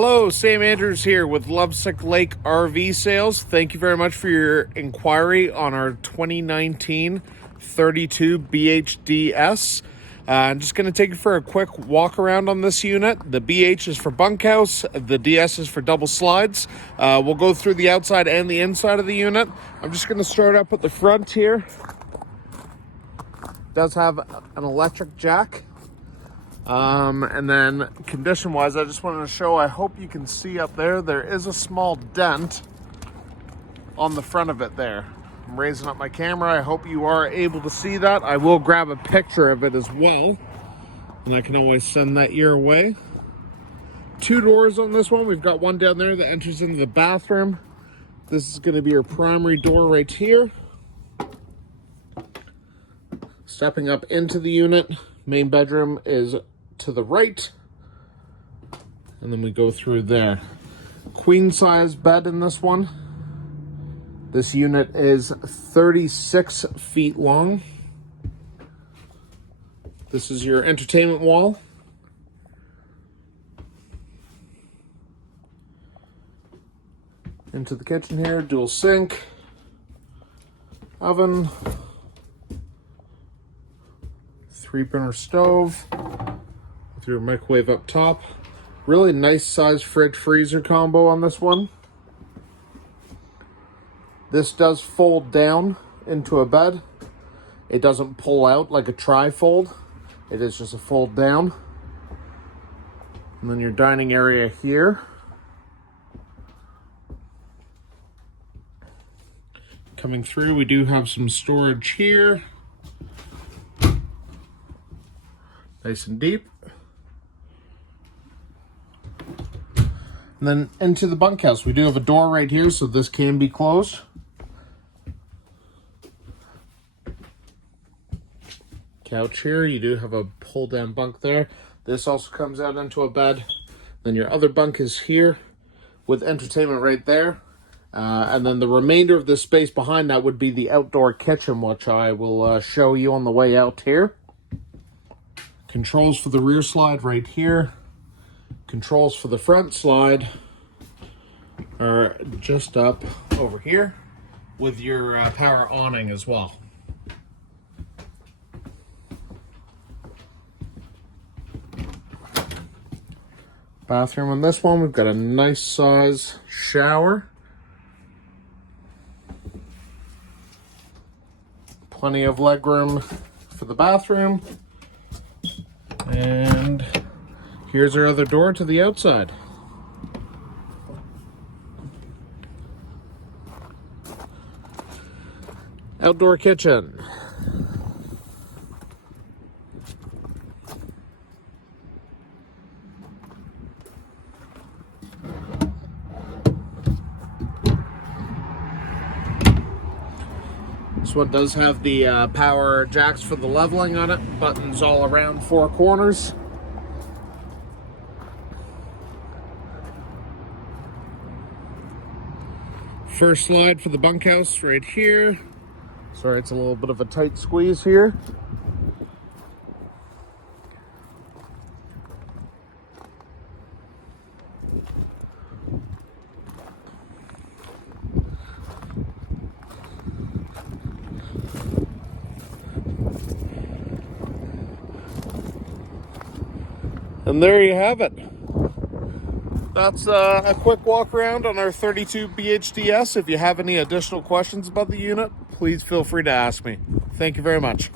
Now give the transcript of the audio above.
Hello, Sam Andrews here with Lovesick Lake RV Sales. Thank you very much for your inquiry on our 2019 32 BHDS. I'm just going to take you for a quick walk around on this unit. The BH is for bunkhouse, the DS is for double slides. We'll go through the outside and the inside of the unit. I'm just going to start up at the front here. It does have an electric jack. And then condition wise, I just wanted to show, I hope you can see up there, there is a small dent on the front of it there. I'm raising up my camera. I hope you are able to see that. I will grab a picture of it as well, and I can always send that your way. Two doors on this one. We've got one down there that enters into the bathroom. This is going to be your primary door right here. Stepping up into the unit, main bedroom is to the right, and then we go through there. Queen size bed in this one. This unit is 36 feet long. This is your entertainment wall. Into the kitchen here, dual sink, oven, 3-burner stove, with your microwave up top. Really nice size fridge freezer combo on this one. This does fold down into a bed. It doesn't pull out like a tri-fold. It is just a fold down. And then your dining area here. Coming through, we do have some storage here. Nice and deep. And then into the bunkhouse. We do have a door right here, so this can be closed. Couch here. You do have a pull-down bunk there. This also comes out into a bed. Then your other bunk is here with entertainment right there. And then the remainder of the space behind that would be the outdoor kitchen, which I will show you on the way out here. Controls for the rear slide right here. Controls for the front slide are just up over here with your power awning as well. Bathroom on this one, we've got a nice size shower. Plenty of legroom for the bathroom. And here's our other door to the outside. Outdoor kitchen. This one does have the power jacks for the leveling on it. Buttons all around 4 corners. First slide for the bunkhouse right here. Sorry, it's a little bit of a tight squeeze here. And there you have it. That's a quick walk around on our 32 BHDS. If you have any additional questions about the unit, please feel free to ask me. Thank you very much.